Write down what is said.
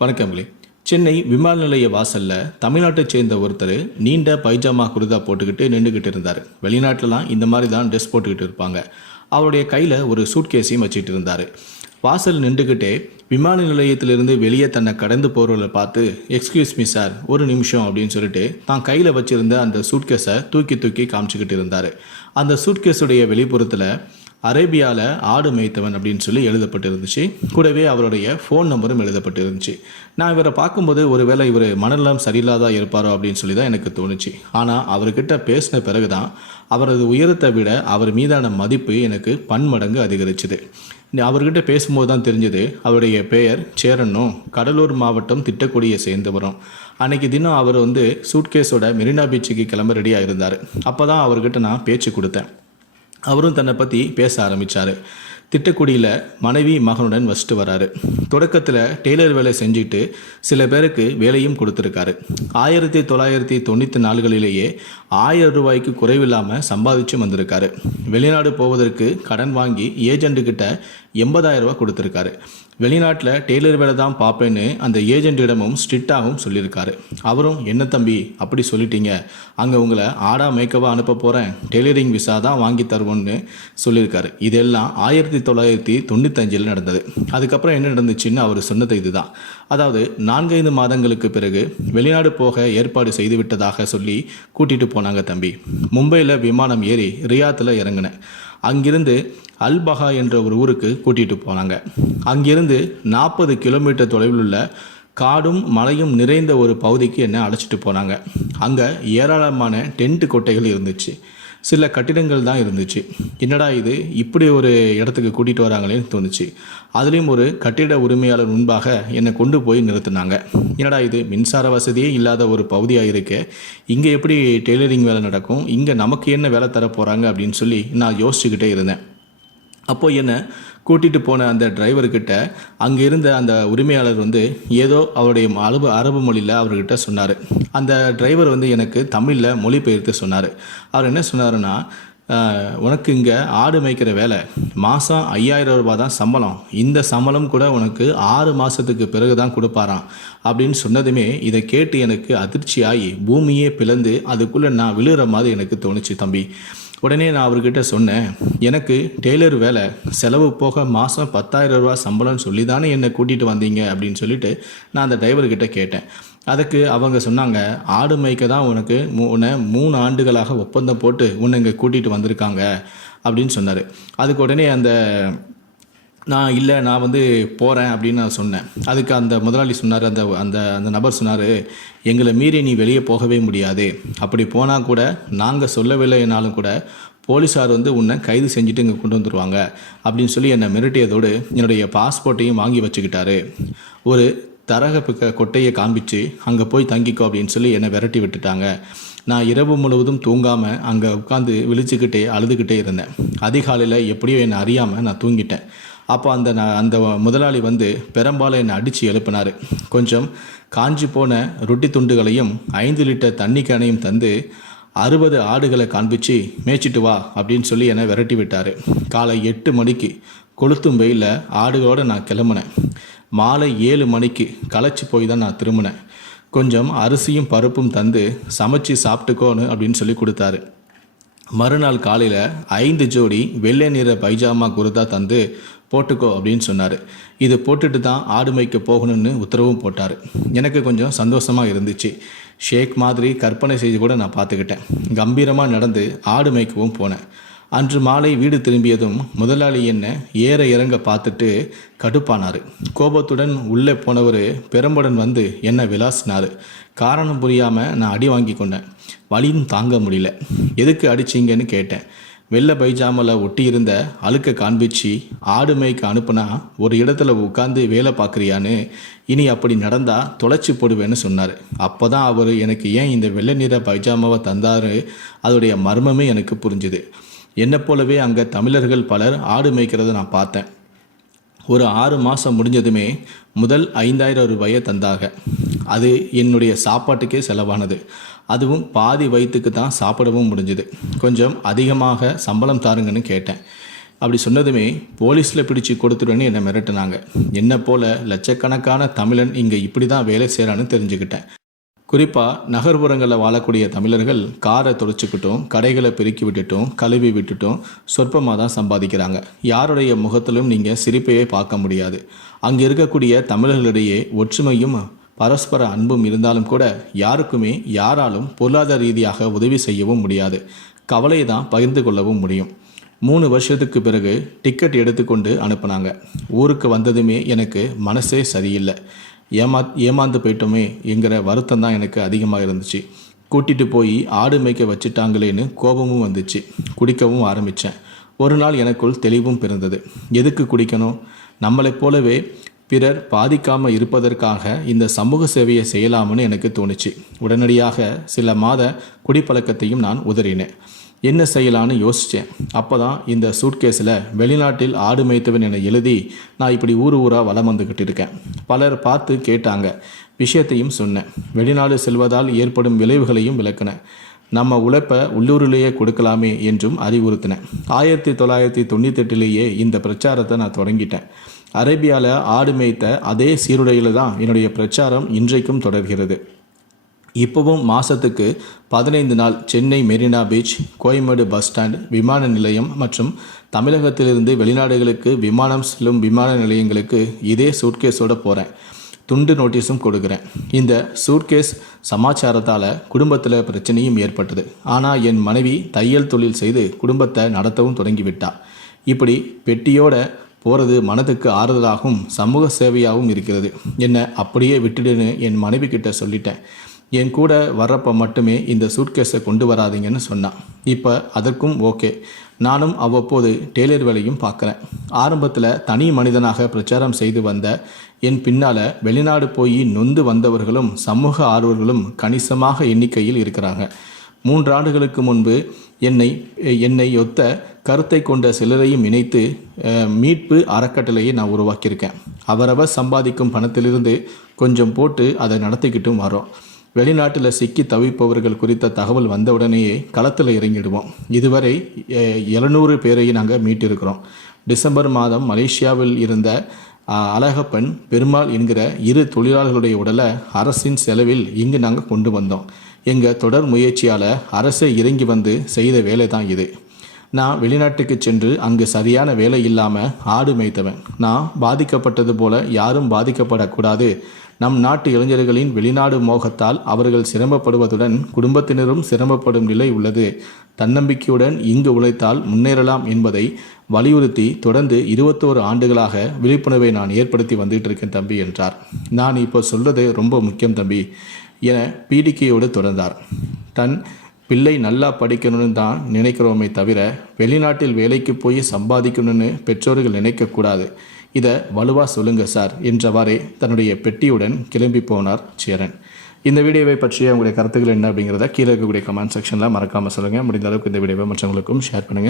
வணக்கங்களே சென்னை விமான நிலைய வாசலில் தமிழ்நாட்டைச் சேர்ந்த ஒருத்தர் நீண்ட பைஜாமா குருதா போட்டுக்கிட்டு நின்றுக்கிட்டு இருந்தார். வெளிநாட்டிலலாம் இந்த மாதிரி தான் ட்ரெஸ் போட்டுக்கிட்டு இருப்பாங்க. அவருடைய கையில் ஒரு சூட்கேஸையும் வச்சுட்டு இருந்தார். வாசல் நின்றுக்கிட்டே விமான நிலையத்திலிருந்து வெளியே தன்னை கடந்து போகிறவர்களை பார்த்து எக்ஸ்கியூஸ் மீ சார் ஒரு நிமிஷம் அப்படின்னு சொல்லிட்டு தான் கையில் வச்சுருந்த அந்த சூட்கேஸை தூக்கி தூக்கி காமிச்சிக்கிட்டு இருந்தார். அந்த சூட்கேஸுடைய வெளிப்புறத்தில் அரேபியாவில் ஆடு மேய்த்தவன் அப்படின்னு சொல்லி எழுதப்பட்டிருந்துச்சு. கூடவே அவருடைய ஃபோன் நம்பரும் எழுதப்பட்டிருந்துச்சு. நான் இவரை பார்க்கும்போது ஒருவேளை இவர் மனநலம் சரியில்லாதா இருப்பாரோ அப்படின்னு சொல்லி தான் எனக்கு தோணுச்சு. ஆனால் அவர்கிட்ட பேசின பிறகு தான் அவரது உயரத்தை விட அவர் மீதான மதிப்பு எனக்கு பன்மடங்கு அதிகரிச்சுது. அவர்கிட்ட பேசும்போது தான் தெரிஞ்சது அவருடைய பெயர் சேரனும் கடலூர் மாவட்டம் திட்டக்குடியை சேர்ந்தவரும். அன்னைக்கு தினம் அவர் வந்து சூட்கேஸோட மெரினா பீச்சுக்கு கிளம்ப ரெடியாக இருந்தார். அப்போ தான் அவர்கிட்ட நான் பேச்சு கொடுத்தேன். அவரும் தன்னை பற்றி பேச ஆரம்பித்தார் திட்டக்குடியில் மனைவி மகனுடன் வசிட்டு வராரு. தொடக்கத்தில் டெய்லர் வேலை செஞ்சுட்டு சில பேருக்கு வேலையும் கொடுத்துருக்காரு. ஆயிரத்தி தொள்ளாயிரத்தி தொண்ணூற்றி நாலுகளிலேயே ஆயிரம் ரூபாய்க்கு குறைவில்லாமல் சம்பாதிச்சு வந்திருக்காரு. வெளிநாடு போவதற்கு கடன் வாங்கி ஏஜெண்ட்டுக்கிட்ட எண்பதாயிரம் ரூபா கொடுத்துருக்காரு. வெளிநாட்டில் டெய்லர் வேலை தான் பார்ப்பேன்னு அந்த ஏஜென்ட்டிடமும் ஸ்ட்ரிக்டாகவும் சொல்லியிருக்காரு. அவரும் என்ன தம்பி அப்படி சொல்லிட்டீங்க. அங்கே உங்களை ஆடா மேக்கவாக அனுப்ப போகிறேன் டெய்லரிங் விசா தான் வாங்கி தருவோன்னு சொல்லியிருக்காரு. இதெல்லாம் ஆயிரத்தி தொள்ளாயிரத்தி தொண்ணூத்தஞ்சில் நடந்தது. அதுக்கப்புறம் என்ன நடந்துச்சுன்னு அவர் சொன்னது இதுதான். அதாவது நான்கைந்து மாதங்களுக்கு பிறகு வெளிநாடு போக ஏற்பாடு செய்து விட்டதாக சொல்லி கூட்டிகிட்டு போனாங்க தம்பி. மும்பையில் விமானம் ஏறி ரியாத்தில் இறங்கினேன். அங்கிருந்து அல்பஹா என்ற ஒரு ஊருக்கு கூட்டிகிட்டு போனாங்க. அங்கிருந்து நாற்பது கிலோமீட்டர் தொலைவில் உள்ள காடும் மலையும் நிறைந்த ஒரு பகுதிக்கு என்னை அழைச்சிட்டு போனாங்க. அங்கே ஏராளமான டென்ட் கொட்டைகள் இருந்துச்சு. சில கட்டிடங்கள் தான் இருந்துச்சு. என்னடா இது? இப்படி ஒரு இடத்துக்கு கூட்டிகிட்டு வராங்களேன்னு தோணுச்சு. அதுலேயும் ஒரு கட்டிட உரிமையாளர் முன்பாக என்னை கொண்டு போய் நிறுத்தினாங்க. என்னடா இது? மின்சார வசதியே இல்லாத ஒரு பகுதியாக இருக்கு. இங்கே எப்படி டெய்லரிங் வேலை நடக்கும்? இங்கே நமக்கு என்ன வேலை தர போகிறாங்க அப்படின்னு சொல்லி நான் யோசிச்சுக்கிட்டே இருந்தேன். அப்போது என்ன கூட்டிகிட்டு போன அந்த டிரைவர்கிட்ட அங்கே இருந்த அந்த உரிமையாளர் வந்து ஏதோ அவருடைய அரபு அரபு மொழியில் அவர்கிட்ட சொன்னார். அந்த டிரைவர் வந்து எனக்கு தமிழில் மொழிபெயர்த்து சொன்னார். அவர் என்ன சொன்னாருன்னா உனக்கு இங்கே ஆடு மேய்க்கிற வேலை. மாதம் ஐயாயிரம் ரூபாய் தான் சம்பளம். இந்த சம்பளம் கூட உனக்கு ஆறு மாதத்துக்கு பிறகு தான் கொடுப்பாராம். அப்படின்னு சொன்னதுமே இதை கேட்டு எனக்கு அதிர்ச்சியாகி பூமியே பிளந்து அதுக்குள்ளே நான் விழுகிற மாதிரி எனக்கு தோணுச்சு தம்பி. உடனே நான் அவர்கிட்ட சொன்னேன் எனக்கு டெய்லர் வேலை செலவு போக மாதம் பத்தாயிரம் ரூபா சம்பளம்னு சொல்லி தானே என்னை கூட்டிகிட்டு வந்தீங்க? அப்படின்னு சொல்லிட்டு நான் அந்த டிரைவர்கிட்ட கேட்டேன். அதுக்கு அவங்க சொன்னாங்க ஆடு மேய்க்க தான் உனக்கு உன்னை மூணு ஆண்டுகளாக ஒப்பந்தம் போட்டு உன்னை இங்கே கூட்டிகிட்டு வந்திருக்காங்க அப்படின்னு சொன்னார். அதுக்கு உடனே அந்த நான் இல்லை நான் வந்து போகிறேன் அப்படின்னு நான் சொன்னேன். அதுக்கு அந்த முதலாளி சொன்னார் அந்த அந்த அந்த நபர் சொன்னார் எங்களை மீறி நீ வெளியே போகவே முடியாது. அப்படி போனால் கூட நாங்கள் சொல்லவில்லைனாலும் கூட போலீஸார் வந்து உன்னை கைது செஞ்சுட்டு இங்கே கொண்டு வந்துடுவாங்க அப்படின்னு சொல்லி என்னை மிரட்டியதோடு என்னுடைய பாஸ்போர்ட்டையும் வாங்கி வச்சுக்கிட்டாரு. ஒரு தரக கொட்டையை காண்பிச்சு அங்கே போய் தங்கிக்கோ அப்படின்னு சொல்லி என்னை விரட்டி விட்டுட்டாங்க. நான் இரவு முழுவதும் தூங்காமல் அங்கே உட்காந்து விழிச்சுக்கிட்டே அழுதுகிட்டே இருந்தேன். அதிகாலையில் எப்படியோ என்னை அறியாமல் நான் தூங்கிட்டேன். அப்போ அந்த நான் அந்த முதலாளி வந்து பெரும்பாலும் என்னை அடித்து எழுப்பினார். கொஞ்சம் காஞ்சி போன ரொட்டி துண்டுகளையும் ஐந்து லிட்டர் தண்ணி கேனையும் தந்து அறுபது ஆடுகளை காண்பிச்சு மேய்ச்சிட்டு வா அப்படின்னு சொல்லி என்னை விரட்டி விட்டார். காலை எட்டு மணிக்கு கொளுத்தும் வெயிலில் ஆடுகளோடு நான் கிளம்புனேன். மாலை ஏழு மணிக்கு களைச்சி போய் தான் நான் திரும்பினேன். கொஞ்சம் அரிசியும் பருப்பும் தந்து சமைச்சு சாப்பிட்டுக்கோன்னு அப்படின்னு சொல்லி கொடுத்தாரு. மறுநாள் காலையில் ஐந்து ஜோடி வெள்ளை நிற பைஜாமா குருதா தந்து போட்டுக்கோ அப்படின்னு சொன்னார். இது போட்டுட்டு தான் ஆடு மேய்க்க போகணும்னு உத்தரவும் போட்டார். எனக்கு கொஞ்சம் சந்தோஷமாக இருந்துச்சு. ஷேக் மாதிரி கற்பனை செய்து கூட நான் பார்த்துக்கிட்டேன். கம்பீரமாக நடந்து ஆடு மேய்க்கவும் போனேன். அன்று மாலை வீடு திரும்பியதும் முதலாளி என்ன ஏற இறங்க பார்த்துட்டு கடுப்பானார். கோபத்துடன் உள்ளே போனவர் பெரும்புடன் வந்து என்ன விளாசினார். காரணம் புரியாமல் நான் அடி வாங்கி கொண்டேன். வலியும் தாங்க முடியல. எதுக்கு அடிச்சிங்கன்னு கேட்டேன். வெள்ளை பைஜாமில் ஒட்டியிருந்த அழுக்க காண்பிச்சு ஆடு மேய்க்கு அனுப்புனா ஒரு இடத்துல உட்காந்து வேலை பார்க்குறியான்னு இனி அப்படி நடந்தால் தொலைச்சி போடுவேன்னு சொன்னார். அப்போ தான் அவர் எனக்கு ஏன் இந்த வெள்ளை நிற பைஜாமாவை தந்தாரு? அதோடைய மர்மமே எனக்கு புரிஞ்சுது. என்னை போலவே அங்கே தமிழர்கள் பலர் ஆடு மேய்க்கிறத நான் பார்த்தேன். ஒரு ஆறு மாதம் முடிஞ்சதுமே முதல் ஐந்தாயிரம் ரூபாயை தந்தாக. அது என்னுடைய சாப்பாட்டுக்கே செலவானது. அதுவும் பாதி வயிற்றுக்கு தான் சாப்பிடவும் முடிஞ்சுது. கொஞ்சம் அதிகமாக சம்பளம் தாருங்கன்னு கேட்டேன். அப்படி சொன்னதுமே போலீஸில் பிடிச்சு கொடுத்துருவேன்னு என்னை மிரட்டினாங்க. என்னை போல லட்சக்கணக்கான தமிழன் இங்கே இப்படி தான் வேலை செய்கிறான்னு தெரிஞ்சுக்கிட்டேன். குறிப்பாக நகர்ப்புறங்களில் வாழக்கூடிய தமிழர்கள் காரை துடைச்சிக்கிட்டும் கடைகளை பெருக்கி விட்டுட்டும் கழுவி விட்டுட்டும் சொற்பமாக தான் சம்பாதிக்கிறாங்க. யாருடைய முகத்திலும் நீங்கள் சிரிப்பையே பார்க்க முடியாது. அங்கே இருக்கக்கூடிய தமிழர்களிடையே ஒற்றுமையும் பரஸ்பர அன்பும் இருந்தாலும் கூட யாருக்குமே யாராலும் பொருளாதார ரீதியாக உதவி செய்யவும் முடியாது. கவலையை தான் பகிர்ந்து கொள்ளவும் முடியும். மூணு வருஷத்துக்கு பிறகு டிக்கெட் எடுத்துக்கொண்டு அனுப்புனாங்க. ஊருக்கு வந்ததுமே எனக்கு மனசே சரியில்லை. ஏமா ஏமாந்து போயிட்டோமே என்கிற வருத்தம் தான் எனக்கு அதிகமாக இருந்துச்சு. கூட்டிகிட்டு போய் ஆடு மேய்க்க வச்சுட்டாங்களேன்னு கோபமும் வந்துச்சு. குடிக்கவும் ஆரம்பித்தேன் ஒரு நாள் எனக்குள் தெளிவும் பிறந்தது. எதுக்கு குடிக்கணும்? நம்மளைப் போலவே பிறர் பாதிக்காமல் இருப்பதற்காக இந்த சமூக சேவையை செய்யலாம்னு எனக்கு தோணுச்சு. உடனடியாக சில மாத குடிப்பழக்கத்தையும் நான் உதறினேன். என்ன செய்யலான்னு யோசித்தேன் அப்போ தான் இந்த சூட்கேஸில் வெளிநாட்டில் ஆடு மேய்த்தவன் என எழுதி நான் இப்படி ஊர் ஊராக வலம் வந்துக்கிட்டு இருக்கேன். பலர் பார்த்து கேட்டாங்க. விஷயத்தையும் சொன்னேன். வெளிநாடு செல்வதால் ஏற்படும் விளைவுகளையும் விளக்கினேன் நம்ம உழைப்பை உள்ளூரிலேயே கொடுக்கலாமே என்றும் அறிவுறுத்தினேன் ஆயிரத்தி தொள்ளாயிரத்தி தொண்ணூத்தெட்டிலேயே இந்த பிரச்சாரத்தை நான் தொடங்கிட்டேன். அரேபியாவில் ஆடு மேய்த்த அதே சீருடையில் தான் என்னுடைய பிரச்சாரம் இன்றைக்கும் தொடர்கிறது. இப்போவும் மாதத்துக்கு பதினைந்து நாள் Chennai Marina beach Koyambedu bus stand விமான நிலையம் மற்றும் தமிழகத்திலிருந்து வெளிநாடுகளுக்கு விமானம் செல்லும் விமான நிலையங்களுக்கு இதே சூட்கேஸோடு போகிறேன் துண்டு நோட்டீஸும் கொடுக்குறேன். இந்த சூட்கேஸ் சமாச்சாரத்தால் குடும்பத்தில் பிரச்சனையும் ஏற்பட்டது. ஆனால் என் மனைவி தையல் தொழில் செய்து குடும்பத்தை நடத்தவும் தொடங்கிவிட்டா. இப்படி பெட்டியோட போகிறது மனதுக்கு ஆறுதலாகவும் சமூக சேவையாகவும் இருக்கிறது. என்னை அப்படியே விட்டுடுன்னு என் மனைவி கிட்ட சொல்லிட்டேன். என் கூட வர்றப்ப மட்டுமே இந்த சூட்கேஸை கொண்டு வராதீங்கன்னு சொன்னான். இப்போ அதற்கும் ஓகே. நானும் அவ்வப்போது டெய்லர் வேலையும் பார்க்குறேன். ஆரம்பத்தில் தனி மனிதனாக பிரச்சாரம் செய்து வந்த என் பின்னால் வெளிநாடு போய் நொந்து வந்தவர்களும் சமூக ஆர்வர்களும் கணிசமாக எண்ணிக்கையில் இருக்கிறாங்க. மூன்றாண்டுகளுக்கு முன்பு என்னை என்னை ஒத்த கருத்தை கொண்ட சிலரையும் இணைத்து மீட்பு அறக்கட்டளையை நான் உருவாக்கியிருக்கேன். அவரவர் சம்பாதிக்கும் பணத்திலிருந்து கொஞ்சம் போட்டு அதை நடத்திக்கிட்டும் வரோம் வெளிநாட்டில் சிக்கி தவிப்பவர்கள் குறித்த தகவல் வந்தவுடனேயே களத்தில் இறங்கிடுவோம். இதுவரை எழுநூறு பேரை நாங்கள் மீட்டிருக்கிறோம். டிசம்பர் மாதம் மலேசியாவில் இருந்த அழகப்பன் பெருமாள் என்கிற இரு தொழிலாளர்களுடைய உடலை அரசின் செலவில் இங்கு நாங்கள் கொண்டு வந்தோம். எங்கள் தொடர் முயற்சியால் அரசை இறங்கி வந்து செய்த வேலை தான் இது. நான் வெளிநாட்டுக்கு சென்று அங்கு சரியான வேலை இல்லாமல் ஆடு மேய்த்தவன். நான் பாதிக்கப்பட்டது போல யாரும் பாதிக்கப்படக்கூடாது. நம் நாட்டு இளைஞர்களின் வெளிநாடு மோகத்தால் அவர்கள் சிரமப்படுவதுடன் குடும்பத்தினரும் சிரமப்படும் நிலை உள்ளது. தன்னம்பிக்கையுடன் இங்கு உழைத்தால் முன்னேறலாம் என்பதை வலியுறுத்தி தொடர்ந்து இருபத்தோரு ஆண்டுகளாக விழிப்புணர்வை நான் ஏற்படுத்தி வந்துட்டு இருக்கேன் தம்பி என்றார். நான் இப்போ சொல்றது ரொம்ப முக்கியம் தம்பி என பீடிக்கையோடு தொடர்ந்தார். தன் பிள்ளை நல்லா படிக்கணும்னு தான் நினைக்கிறோமே தவிர வெளிநாட்டில் வேலைக்கு போய் சம்பாதிக்கணும்னு பெற்றோர்கள் நினைக்கக்கூடாது. இதை வலுவாக சொல்லுங்க சார் என்றவாறே தன்னுடைய பெட்டியுடன் கிளம்பி போனார் சேரன். இந்த வீடியோவை பற்றிய உங்களுடைய கருத்துக்கள் என்ன அப்படிங்கிறத கீழே இருக்கக்கூடிய கமெண்ட் செக்ஷனில் மறக்காமல் சொல்லுங்கள் முடிந்த அளவுக்கு இந்த வீடியோவை மற்றவங்களுக்கும் ஷேர் பண்ணுங்கள்